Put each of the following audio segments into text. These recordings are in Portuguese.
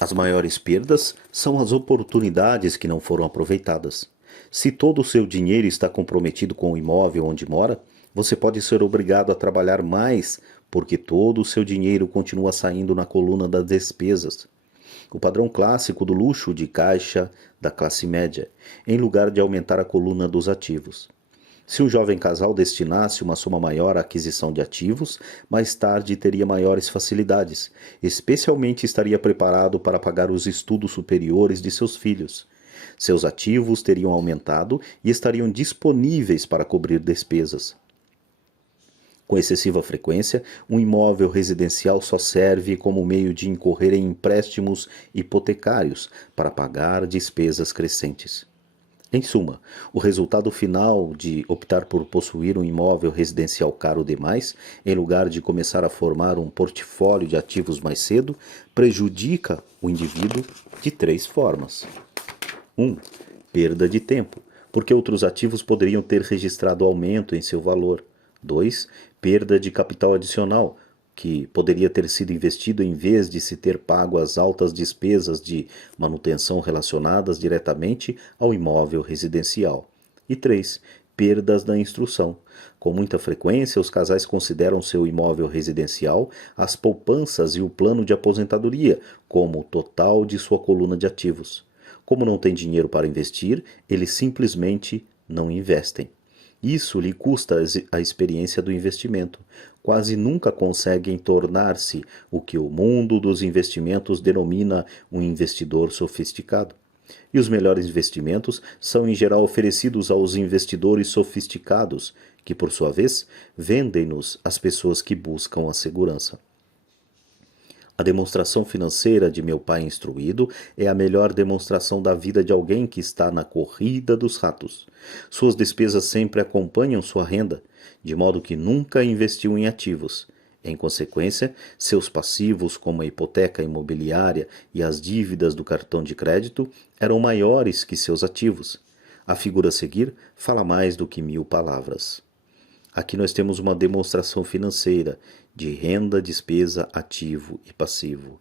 As maiores perdas são as oportunidades que não foram aproveitadas. Se todo o seu dinheiro está comprometido com o imóvel onde mora, você pode ser obrigado a trabalhar mais porque todo o seu dinheiro continua saindo na coluna das despesas. O padrão clássico do luxo de caixa da classe média, em lugar de aumentar a coluna dos ativos. Se um jovem casal destinasse uma soma maior à aquisição de ativos, mais tarde teria maiores facilidades, especialmente estaria preparado para pagar os estudos superiores de seus filhos. Seus ativos teriam aumentado e estariam disponíveis para cobrir despesas. Com excessiva frequência, um imóvel residencial só serve como meio de incorrer em empréstimos hipotecários para pagar despesas crescentes. Em suma, o resultado final de optar por possuir um imóvel residencial caro demais, em lugar de começar a formar um portfólio de ativos mais cedo, prejudica o indivíduo de três formas. 1. Perda de tempo, porque outros ativos poderiam ter registrado aumento em seu valor. 2. Perda de capital adicional, que poderia ter sido investido em vez de se ter pago as altas despesas de manutenção relacionadas diretamente ao imóvel residencial. E 3. Perdas da instrução. Com muita frequência, os casais consideram seu imóvel residencial, as poupanças e o plano de aposentadoria como o total de sua coluna de ativos. Como não tem dinheiro para investir, eles simplesmente não investem. Isso lhe custa a experiência do investimento. Quase nunca conseguem tornar-se o que o mundo dos investimentos denomina um investidor sofisticado. E os melhores investimentos são em geral oferecidos aos investidores sofisticados, que por sua vez vendem-nos às pessoas que buscam a segurança. A demonstração financeira de meu pai instruído é a melhor demonstração da vida de alguém que está na corrida dos ratos. Suas despesas sempre acompanham sua renda, de modo que nunca investiu em ativos. Em consequência, seus passivos, como a hipoteca imobiliária e as dívidas do cartão de crédito, eram maiores que seus ativos. A figura a seguir fala mais do que 1000 palavras. Aqui nós temos uma demonstração financeira de renda, despesa, ativo e passivo.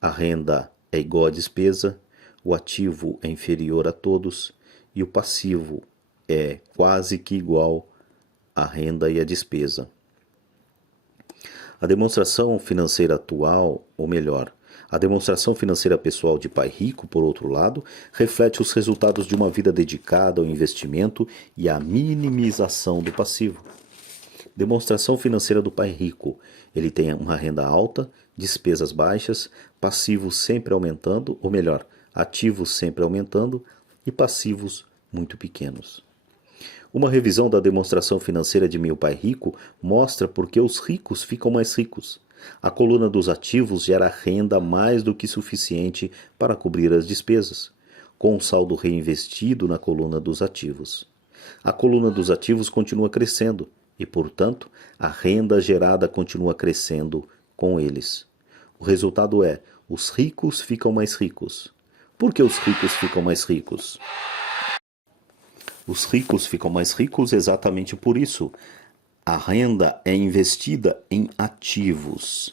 A renda é igual à despesa, o ativo é inferior a todos e o passivo é quase que igual à renda e à despesa. A demonstração financeira atual, ou melhor, a demonstração financeira pessoal de pai rico, por outro lado, reflete os resultados de uma vida dedicada ao investimento e à minimização do passivo. Demonstração financeira do pai rico. Ele tem uma renda alta, despesas baixas, passivos sempre aumentando, ou melhor, ativos sempre aumentando e passivos muito pequenos. Uma revisão da demonstração financeira de meu pai rico mostra por que os ricos ficam mais ricos. A coluna dos ativos gera renda mais do que suficiente para cobrir as despesas, com o saldo reinvestido na coluna dos ativos. A coluna dos ativos continua crescendo e, portanto, a renda gerada continua crescendo com eles. O resultado é: os ricos ficam mais ricos. Por que os ricos ficam mais ricos? Os ricos ficam mais ricos exatamente por isso. A renda é investida em ativos.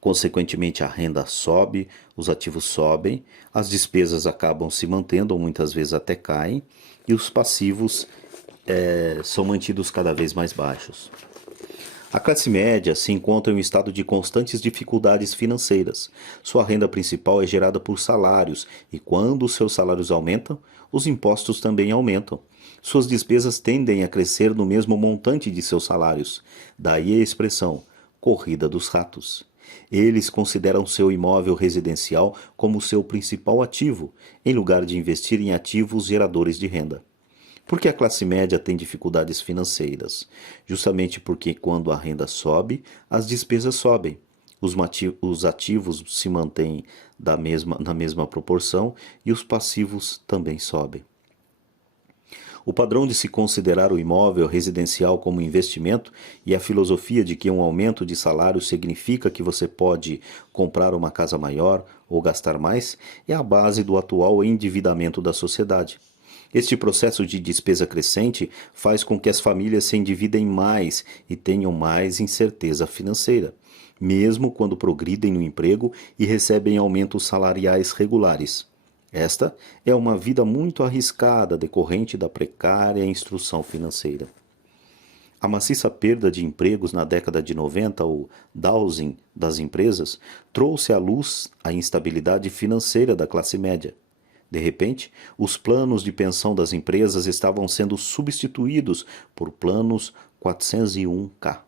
Consequentemente, a renda sobe, os ativos sobem, as despesas acabam se mantendo, ou muitas vezes até caem, e os passivos são mantidos cada vez mais baixos. A classe média se encontra em um estado de constantes dificuldades financeiras. Sua renda principal é gerada por salários, e quando os seus salários aumentam, os impostos também aumentam. Suas despesas tendem a crescer no mesmo montante de seus salários. Daí a expressão corrida dos ratos. Eles consideram seu imóvel residencial como seu principal ativo, em lugar de investir em ativos geradores de renda. Por que a classe média tem dificuldades financeiras? Justamente porque quando a renda sobe, as despesas sobem. Os ativos se mantêm na mesma proporção e os passivos também sobem. O padrão de se considerar o imóvel residencial como investimento e a filosofia de que um aumento de salário significa que você pode comprar uma casa maior ou gastar mais é a base do atual endividamento da sociedade. Este processo de despesa crescente faz com que as famílias se endividem mais e tenham mais incerteza financeira. mesmo quando progridem no emprego e recebem aumentos salariais regulares. Esta é uma vida muito arriscada decorrente da precária instrução financeira. A maciça perda de empregos na década de 90, o dowsing das empresas, trouxe à luz a instabilidade financeira da classe média. De repente, os planos de pensão das empresas estavam sendo substituídos por planos 401k.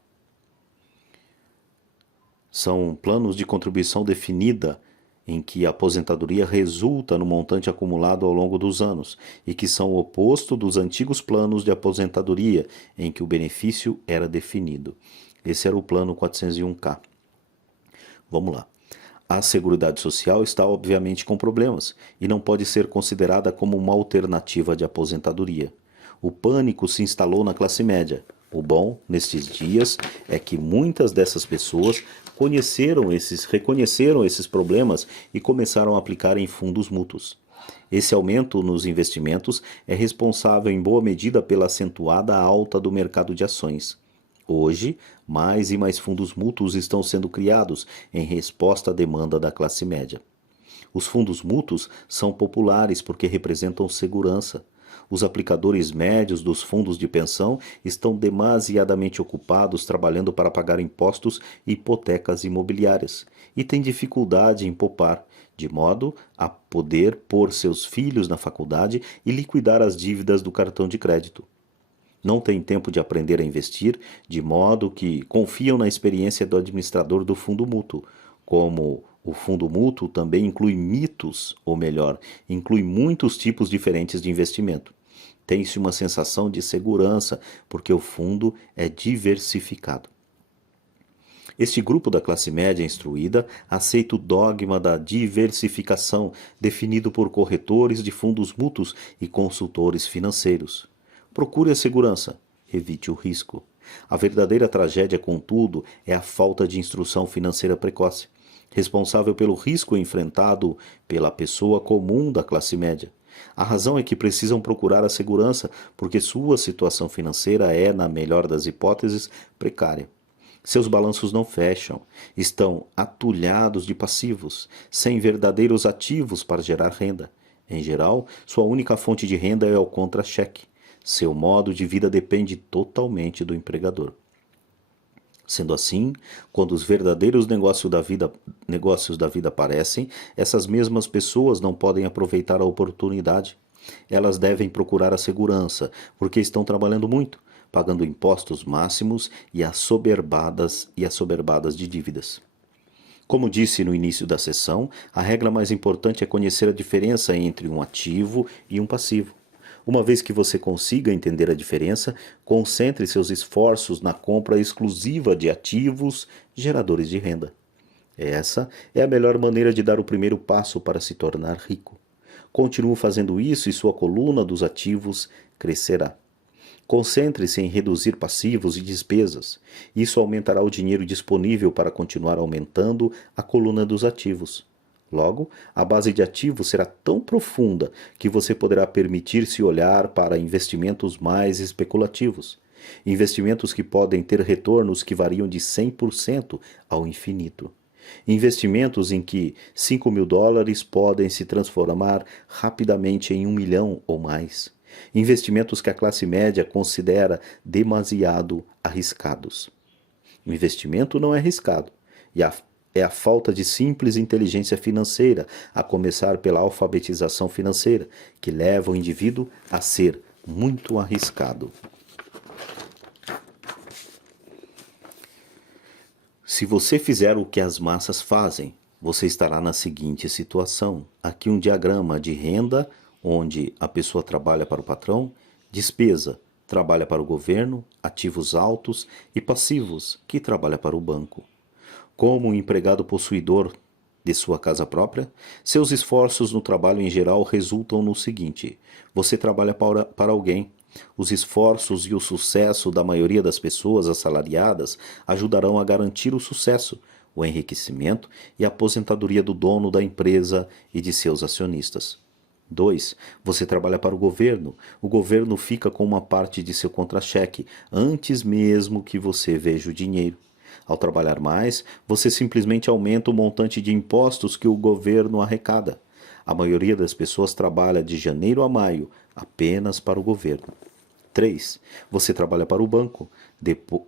São planos de contribuição definida em que a aposentadoria resulta no montante acumulado ao longo dos anos e que são o oposto dos antigos planos de aposentadoria em que o benefício era definido. Esse era o plano 401k. Vamos lá. A Seguridade Social está obviamente com problemas e não pode ser considerada como uma alternativa de aposentadoria. O pânico se instalou na classe média. O bom, nestes dias, é que muitas dessas pessoas reconheceram esses problemas e começaram a aplicar em fundos mútuos. Esse aumento nos investimentos é responsável em boa medida pela acentuada alta do mercado de ações. Hoje, mais e mais fundos mútuos estão sendo criados em resposta à demanda da classe média. Os fundos mútuos são populares porque representam segurança. Os aplicadores médios dos fundos de pensão estão demasiadamente ocupados trabalhando para pagar impostos e hipotecas imobiliárias e têm dificuldade em poupar, de modo a poder pôr seus filhos na faculdade e liquidar as dívidas do cartão de crédito. Não têm tempo de aprender a investir, de modo que confiam na experiência do administrador do fundo mútuo. Como o fundo mútuo também inclui mitos, ou melhor, inclui muitos tipos diferentes de investimento. Tem-se uma sensação de segurança, porque o fundo é diversificado. Este grupo da classe média instruída aceita o dogma da diversificação definido por corretores de fundos mútuos e consultores financeiros. Procure a segurança, evite o risco. A verdadeira tragédia, contudo, é a falta de instrução financeira precoce, responsável pelo risco enfrentado pela pessoa comum da classe média. A razão é que precisam procurar a segurança porque sua situação financeira é, na melhor das hipóteses, precária. Seus balanços não fecham, estão atulhados de passivos, sem verdadeiros ativos para gerar renda. Em geral, sua única fonte de renda é o contra-cheque. Seu modo de vida depende totalmente do empregador. Sendo assim, quando os verdadeiros negócios da vida aparecem, essas mesmas pessoas não podem aproveitar a oportunidade. Elas devem procurar a segurança, porque estão trabalhando muito, pagando impostos máximos e assoberbadas de dívidas. Como disse no início da sessão, a regra mais importante é conhecer a diferença entre um ativo e um passivo. Uma vez que você consiga entender a diferença, concentre seus esforços na compra exclusiva de ativos geradores de renda. Essa é a melhor maneira de dar o primeiro passo para se tornar rico. Continue fazendo isso e sua coluna dos ativos crescerá. Concentre-se em reduzir passivos e despesas. Isso aumentará o dinheiro disponível para continuar aumentando a coluna dos ativos. Logo, a base de ativos será tão profunda que você poderá permitir-se olhar para investimentos mais especulativos. Investimentos que podem ter retornos que variam de 100% ao infinito. Investimentos em que $5.000 podem se transformar rapidamente em 1 milhão ou mais. Investimentos que a classe média considera demasiado arriscados. O investimento não é arriscado, é a falta de simples inteligência financeira, a começar pela alfabetização financeira, que leva o indivíduo a ser muito arriscado. Se você fizer o que as massas fazem, você estará na seguinte situação. Aqui um diagrama de renda, onde a pessoa trabalha para o patrão, despesa, trabalha para o governo, ativos altos e passivos, que trabalha para o banco. Como um empregado possuidor de sua casa própria, seus esforços no trabalho em geral resultam no seguinte: você trabalha para alguém. Os esforços e o sucesso da maioria das pessoas assalariadas ajudarão a garantir o sucesso, o enriquecimento e a aposentadoria do dono da empresa e de seus acionistas. 2. Você trabalha para o governo. O governo fica com uma parte de seu contra-cheque antes mesmo que você veja o dinheiro. Ao trabalhar mais, você simplesmente aumenta o montante de impostos que o governo arrecada. A maioria das pessoas trabalha de janeiro a maio apenas para o governo. 3. Você trabalha para o banco.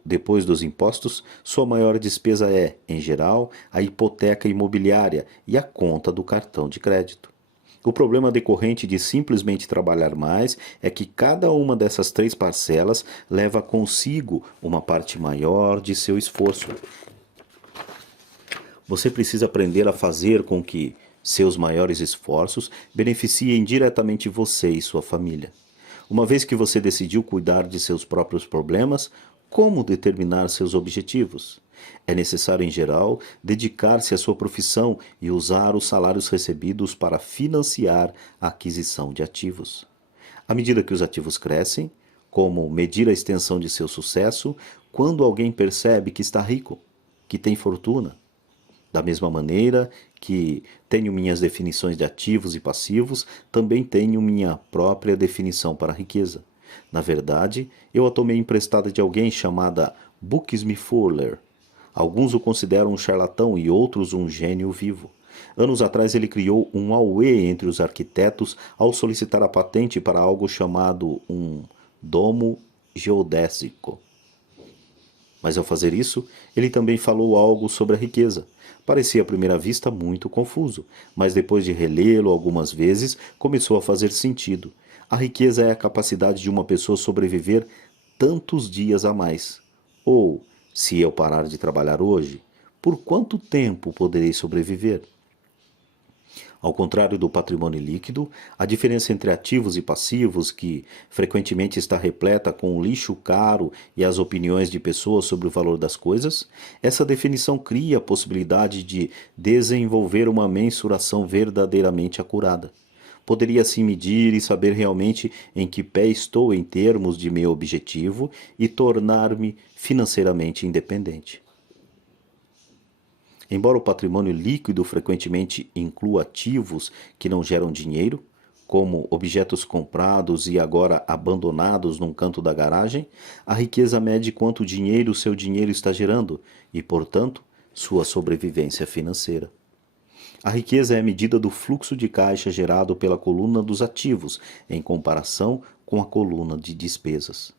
Depois dos impostos, sua maior despesa é, em geral, a hipoteca imobiliária e a conta do cartão de crédito. O problema decorrente de simplesmente trabalhar mais é que cada uma dessas 3 parcelas leva consigo uma parte maior de seu esforço. Você precisa aprender a fazer com que seus maiores esforços beneficiem diretamente você e sua família. Uma vez que você decidiu cuidar de seus próprios problemas, como determinar seus objetivos? É necessário, em geral, dedicar-se à sua profissão e usar os salários recebidos para financiar a aquisição de ativos. À medida que os ativos crescem, como medir a extensão de seu sucesso quando alguém percebe que está rico, que tem fortuna? Da mesma maneira que tenho minhas definições de ativos e passivos, também tenho minha própria definição para a riqueza. Na verdade, eu a tomei emprestada de alguém chamada Buckminster Fuller. Alguns o consideram um charlatão e outros um gênio vivo. Anos atrás ele criou um auê entre os arquitetos ao solicitar a patente para algo chamado um domo geodésico. Mas ao fazer isso, ele também falou algo sobre a riqueza. Parecia à primeira vista muito confuso, mas depois de relê-lo algumas vezes, começou a fazer sentido. A riqueza é a capacidade de uma pessoa sobreviver tantos dias a mais. Ou, se eu parar de trabalhar hoje, por quanto tempo poderei sobreviver? Ao contrário do patrimônio líquido, a diferença entre ativos e passivos, que frequentemente está repleta com o lixo caro e as opiniões de pessoas sobre o valor das coisas, essa definição cria a possibilidade de desenvolver uma mensuração verdadeiramente acurada. Poderia assim medir e saber realmente em que pé estou em termos de meu objetivo e tornar-me financeiramente independente. Embora o patrimônio líquido frequentemente inclua ativos que não geram dinheiro, como objetos comprados e agora abandonados num canto da garagem, a riqueza mede quanto dinheiro seu dinheiro está gerando e, portanto, sua sobrevivência financeira. A riqueza é a medida do fluxo de caixa gerado pela coluna dos ativos em comparação com a coluna de despesas.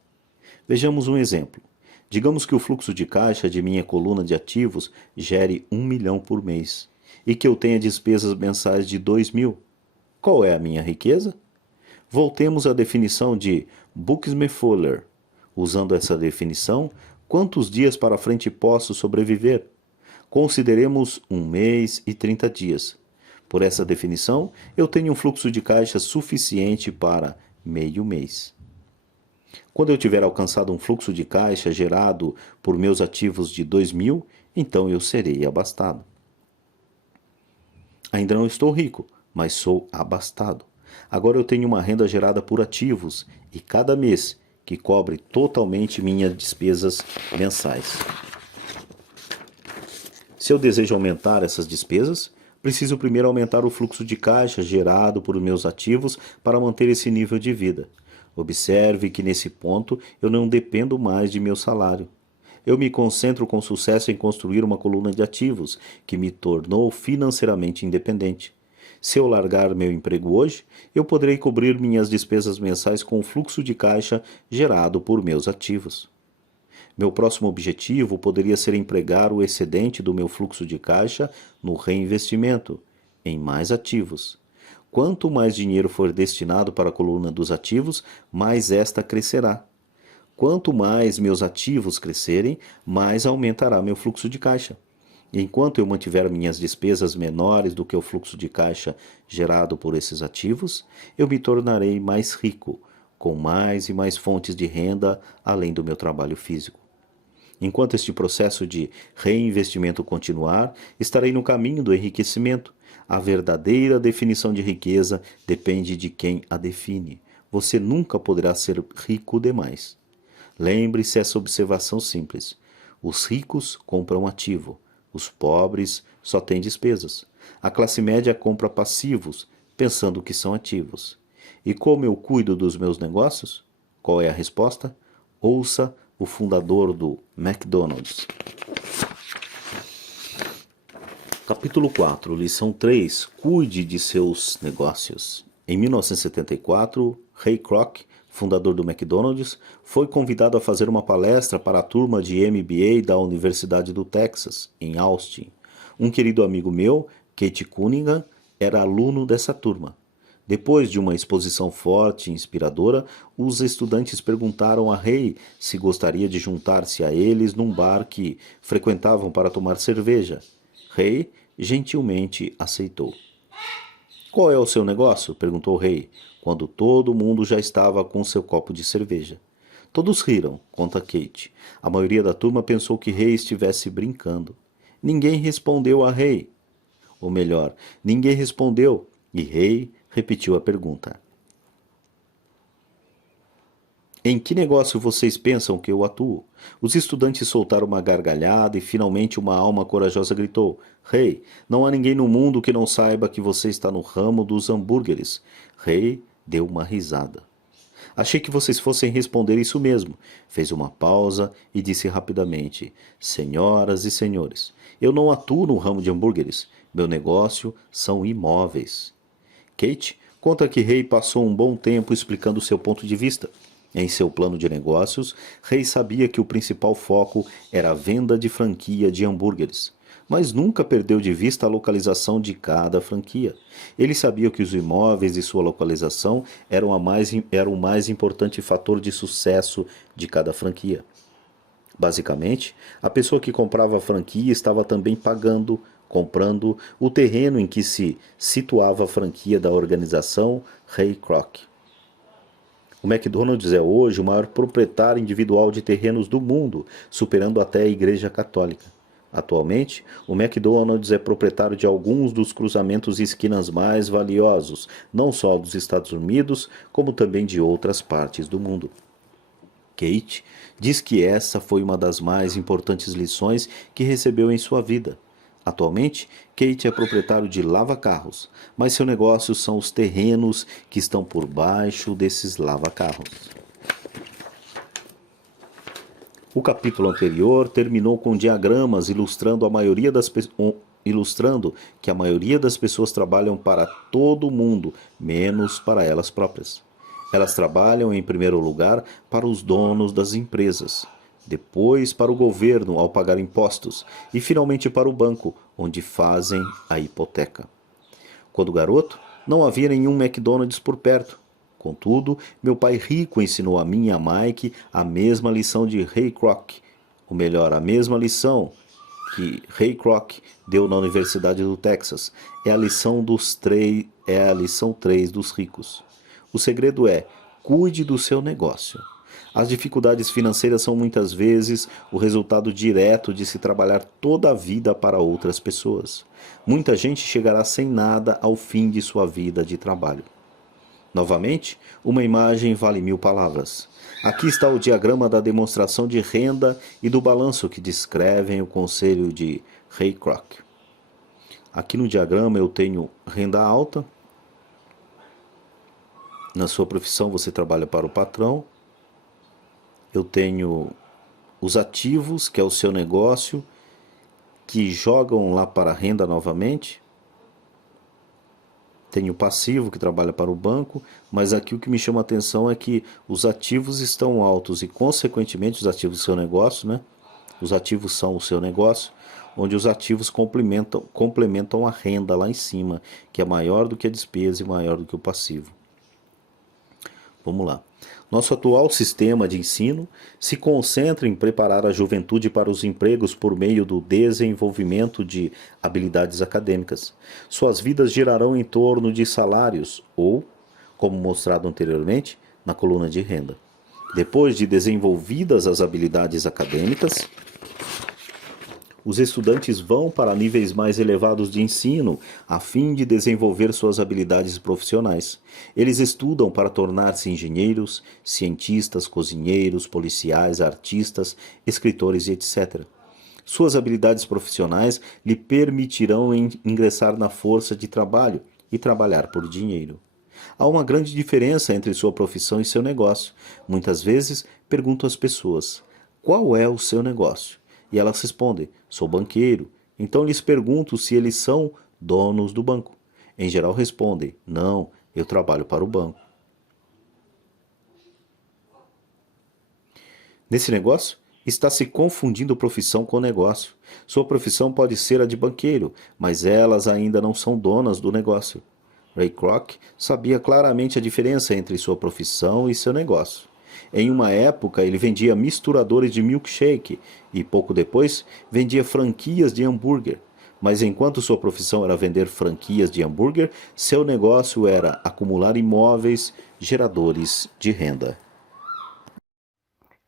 Vejamos um exemplo. Digamos que o fluxo de caixa de minha coluna de ativos gere 1 milhão por mês e que eu tenha despesas mensais de 2 mil. Qual é a minha riqueza? Voltemos à definição de Buckminster Fuller. Usando essa definição, quantos dias para frente posso sobreviver? Consideremos 1 mês e 30 dias. Por essa definição, eu tenho um fluxo de caixa suficiente para meio mês. Quando eu tiver alcançado um fluxo de caixa gerado por meus ativos de 2 mil, então eu serei abastado. Ainda não estou rico, mas sou abastado. Agora eu tenho uma renda gerada por ativos e cada mês que cobre totalmente minhas despesas mensais. Se eu desejo aumentar essas despesas, preciso primeiro aumentar o fluxo de caixa gerado por meus ativos para manter esse nível de vida. Observe que nesse ponto eu não dependo mais de meu salário. Eu me concentro com sucesso em construir uma coluna de ativos que me tornou financeiramente independente. Se eu largar meu emprego hoje, eu poderei cobrir minhas despesas mensais com o fluxo de caixa gerado por meus ativos. Meu próximo objetivo poderia ser empregar o excedente do meu fluxo de caixa no reinvestimento, em mais ativos. Quanto mais dinheiro for destinado para a coluna dos ativos, mais esta crescerá. Quanto mais meus ativos crescerem, mais aumentará meu fluxo de caixa. E enquanto eu mantiver minhas despesas menores do que o fluxo de caixa gerado por esses ativos, eu me tornarei mais rico, com mais e mais fontes de renda além do meu trabalho físico. Enquanto este processo de reinvestimento continuar, estarei no caminho do enriquecimento. A verdadeira definição de riqueza depende de quem a define. Você nunca poderá ser rico demais. Lembre-se essa observação simples. Os ricos compram ativo. Os pobres só têm despesas. A classe média compra passivos, pensando que são ativos. E como eu cuido dos meus negócios? Qual é a resposta? Ouça o fundador do McDonald's. Capítulo 4, lição 3. Cuide de seus negócios. Em 1974, Ray Kroc, fundador do McDonald's, foi convidado a fazer uma palestra para a turma de MBA da Universidade do Texas, em Austin. Um querido amigo meu, Kate Cunningham, era aluno dessa turma. Depois de uma exposição forte e inspiradora, os estudantes perguntaram a Ray se gostaria de juntar-se a eles num bar que frequentavam para tomar cerveja. Ray gentilmente aceitou. Qual é o seu negócio? Perguntou Ray, quando todo mundo já estava com seu copo de cerveja. Todos riram, conta Kate. A maioria da turma pensou que Ray estivesse brincando. Ninguém respondeu a Ray. Ou melhor, ninguém respondeu, e Ray repetiu a pergunta. Em que negócio vocês pensam que eu atuo? Os estudantes soltaram uma gargalhada e finalmente uma alma corajosa gritou: Ray, não há ninguém no mundo que não saiba que você está no ramo dos hambúrgueres. Ray deu uma risada. Achei que vocês fossem responder isso mesmo. Fez uma pausa e disse rapidamente: Senhoras e senhores, eu não atuo no ramo de hambúrgueres. Meu negócio são imóveis. Kate conta que Ray passou um bom tempo explicando seu ponto de vista. Em seu plano de negócios, Ray sabia que o principal foco era a venda de franquia de hambúrgueres, mas nunca perdeu de vista a localização de cada franquia. Ele sabia que os imóveis e sua localização eram o mais importante fator de sucesso de cada franquia. Basicamente, a pessoa que comprava a franquia estava também comprando o terreno em que se situava a franquia da organização Ray Kroc. O McDonald's é hoje o maior proprietário individual de terrenos do mundo, superando até a Igreja Católica. Atualmente, o McDonald's é proprietário de alguns dos cruzamentos e esquinas mais valiosos, não só dos Estados Unidos, como também de outras partes do mundo. Kate diz que essa foi uma das mais importantes lições que recebeu em sua vida. Atualmente, Kate é proprietário de lava-carros, mas seu negócio são os terrenos que estão por baixo desses lava-carros. O capítulo anterior terminou com diagramas ilustrando que a maioria das pessoas trabalham para todo mundo, menos para elas próprias. Elas trabalham, em primeiro lugar, para os donos das empresas, depois para o governo ao pagar impostos e finalmente para o banco, onde fazem a hipoteca. Quando garoto, não havia nenhum McDonald's por perto. Contudo, meu pai rico ensinou a mim e a Mike a mesma lição de Ray Kroc, ou melhor, a mesma lição que Ray Kroc deu na Universidade do Texas. É a lição 3 dos ricos. O segredo é: cuide do seu negócio. As dificuldades financeiras são muitas vezes o resultado direto de se trabalhar toda a vida para outras pessoas. Muita gente chegará sem nada ao fim de sua vida de trabalho. Novamente, uma imagem vale 1000 palavras. Aqui está o diagrama da demonstração de renda e do balanço que descrevem o conselho de Ray Kroc. Aqui no diagrama eu tenho renda alta. Na sua profissão você trabalha para o patrão. Eu tenho os ativos, que é o seu negócio, que jogam lá para a renda novamente. Tenho o passivo, que trabalha para o banco, mas aqui o que me chama a atenção é que os ativos estão altos e, consequentemente, os ativos do seu negócio, né? Os ativos são o seu negócio, onde os ativos complementam a renda lá em cima, que é maior do que a despesa e maior do que o passivo. Vamos lá. Nosso atual sistema de ensino se concentra em preparar a juventude para os empregos por meio do desenvolvimento de habilidades acadêmicas. Suas vidas girarão em torno de salários ou, como mostrado anteriormente, na coluna de renda. Depois de desenvolvidas as habilidades acadêmicas, os estudantes vão para níveis mais elevados de ensino, a fim de desenvolver suas habilidades profissionais. Eles estudam para tornar-se engenheiros, cientistas, cozinheiros, policiais, artistas, escritores e etc. Suas habilidades profissionais lhe permitirão ingressar na força de trabalho e trabalhar por dinheiro. Há uma grande diferença entre sua profissão e seu negócio. Muitas vezes pergunto às pessoas: qual é o seu negócio? E elas respondem: sou banqueiro, Então lhes pergunto se eles são donos do banco. Em geral respondem: não, eu trabalho para o banco. Nesse negócio, está se confundindo profissão com negócio. Sua profissão pode ser a de banqueiro, mas elas ainda não são donas do negócio. Ray Kroc sabia claramente a diferença entre sua profissão e seu negócio. Em uma época, ele vendia misturadores de milkshake e, pouco depois, vendia franquias de hambúrguer. Mas enquanto sua profissão era vender franquias de hambúrguer, seu negócio era acumular imóveis geradores de renda.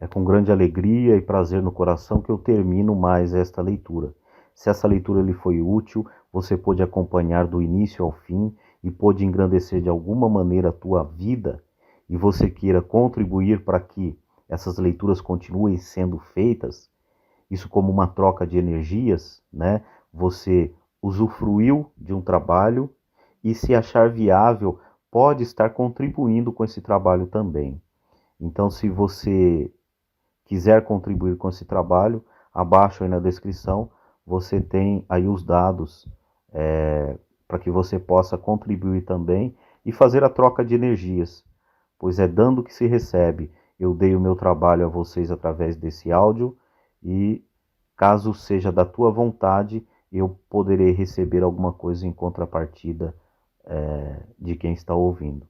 É com grande alegria e prazer no coração que eu termino mais esta leitura. Se essa leitura lhe foi útil, você pôde acompanhar do início ao fim e pôde engrandecer de alguma maneira a tua vida, e você queira contribuir para que essas leituras continuem sendo feitas, isso como uma troca de energias, né? Você usufruiu de um trabalho e, se achar viável, pode estar contribuindo com esse trabalho também. Então, se você quiser contribuir com esse trabalho, abaixo aí na descrição você tem aí os dados para que você possa contribuir também e fazer a troca de energias, pois é dando que se recebe. Eu dei o meu trabalho a vocês através desse áudio e, caso seja da tua vontade, eu poderei receber alguma coisa em contrapartida de quem está ouvindo.